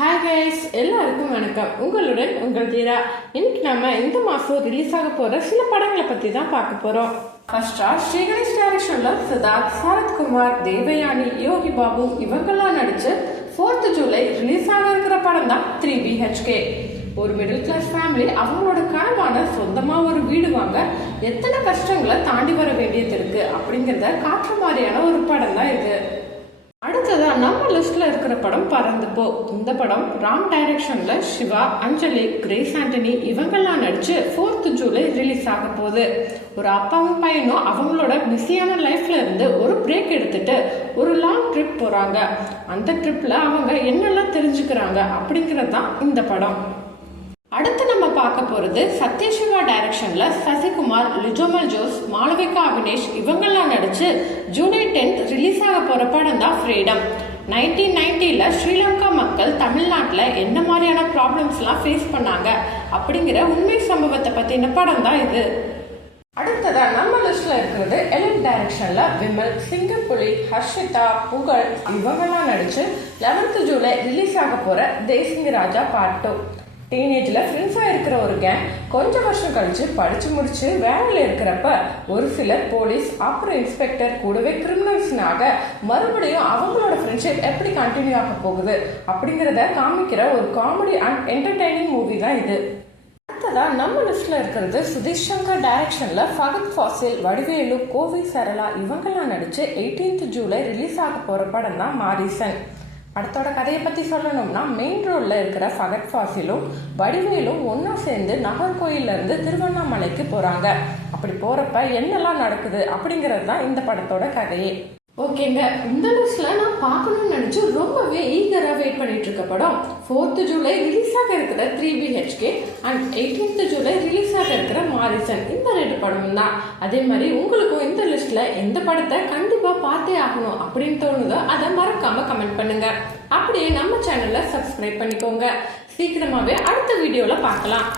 Hi guys, எல்லாருக்கும் வணக்கம். உங்களுடன் உங்கள் தீரா. இன்னைக்கு நம்ம இந்த மாதம் ரிலீஸ் ஆக போகிற சில படங்களை பற்றி தான் பார்க்க போகிறோம். ஃபர்ஸ்டா ஸ்ரீகணேஷ் டைரக்ஷனில் சித்தார்த், சரத்குமார், தேவயானி, யோகி பாபு இவங்கெல்லாம் நடிச்சு 4th ஜூலை ரிலீஸ் ஆக இருக்கிற படம் தான் 3BHK. ஒரு மிடில் கிளாஸ் ஃபேமிலி அவங்களோட கனவான சொந்தமாக ஒரு வீடு வாங்க எத்தனை கஷ்டங்களை தாண்டி வர வேண்டியது இருக்கு அப்படிங்கிறத காட்டுற மாதிரியான ஒரு படம் தான் இது. அடுத்ததா நம்ம லிஸ்ட்ல இருக்கிற படம் பறந்து போ. இந்த படம் ராம் டைரக்ஷன்ல சிவா, அஞ்சலி, கிரேஸ் ஆண்டனி இவங்கெல்லாம் நடிச்சு 4th ஜூலை ரிலீஸ் ஆக போகுது. ஒரு அப்பாவும் பையனும் அவங்களோட பிஸியான லைஃப்ல இருந்து ஒரு பிரேக் எடுத்துட்டு ஒரு லாங் ட்ரிப் போறாங்க. அந்த ட்ரிப்ல அவங்க என்னெல்லாம் தெரிஞ்சுக்கிறாங்க அப்படிங்கிறது தான் இந்த படம். அடுத்து நம்ம பார்க்க போறது சத்யசிவா டைரக்ஷன்ல சசிகுமார், லிஜோமல் ஜோஸ், மாளவிகா அவினேஷ் இவங்கெல்லாம் நடிச்சு ஜூலை 10th ரிலீஸ் ஆக போற படம் தான் ஃப்ரீடம். 1990ல ஸ்ரீலங்கா மக்கள் தமிழ்நாட்டில் என்ன மாதிரியான ப்ராப்ளம்ஸ்லாம் ஃபேஸ் பண்ணாங்க அப்படிங்கிற உண்மை சம்பவத்தை பத்தின படம் தான் இது. அடுத்ததா நம்ம லிஸ்ட்ல இருக்கிறது எலன் டைரக்ஷன்ல விமல், சிங்கப்புலி, ஹர்ஷிதா, புகழ் இவங்கெல்லாம் நடிச்சு 11th ஜூலை ரிலீஸ் ஆக போற தேசிங்க ராஜா பார்ட் 2. டீனேஜில் ஃப்ரெண்ட்ஸாக இருக்கிற ஒரு கேங் கொஞ்சம் வருஷம் கழிச்சு படித்து முடிச்சு வேலையில் இருக்கிறப்ப ஒரு சிலர் போலீஸ், அப்புறம் இன்ஸ்பெக்டர், கூடவே கிரிமினல்ஸ்னாக மறுபடியும் அவங்களோட ஃப்ரெண்ட்ஷிப் எப்படி கண்டினியூ ஆக போகுது அப்படிங்கிறத காமிக்கிற ஒரு காமெடி அண்ட் என்டர்டைனிங் மூவி தான் இது. அடுத்ததான் நம்ம லிஸ்ட்ல இருக்கிறது சுதீஷ் சங்கர் டைரக்ஷன்ல ஃபகத் ஃபாசில், வடிவேலு, கோவி சரளா இவங்கெல்லாம் நடிச்சு 18th ஜூலை ரிலீஸ் ஆக போற படம் தான் மாரிசன். படத்தோட கதையை பற்றி சொல்லணும்னா, மெயின் ரோடில் இருக்கிற ஃபகத் ஃபாசிலும் வடிவேலும் ஒன்றா சேர்ந்து நாகர்கோயிலேருந்து திருவண்ணாமலைக்கு போகிறாங்க. அப்படி போகிறப்ப என்னெல்லாம் நடக்குது அப்படிங்கிறது தான் இந்த படத்தோட கதையே. ஓகேங்க, இந்த லிஸ்ட்ல நான் பார்க்கணும்னு நினைச்சு ரொம்பவே ஈகரா வெயிட் பண்ணிட்டு இருக்க படம் 4th ஜூலை ரிலீஸ் ஆக இருக்கிற 3BHK and 18th July release ஆக இருக்கிற மாரிசன். இந்த 2 படமும் தான். அதே மாதிரி உங்களுக்கும் இந்த லிஸ்ட்ல எந்த படத்தை கண்டிப்பா பார்த்தே ஆகணும் அப்படின்னு தோணுதோ அதை மறக்காம கமெண்ட் பண்ணுங்க. அப்படியே நம்ம சேனலை சப்ஸ்கிரைப் பண்ணிக்கோங்க. சீக்கிரமாவே அடுத்த வீடியோல பார்க்கலாம்.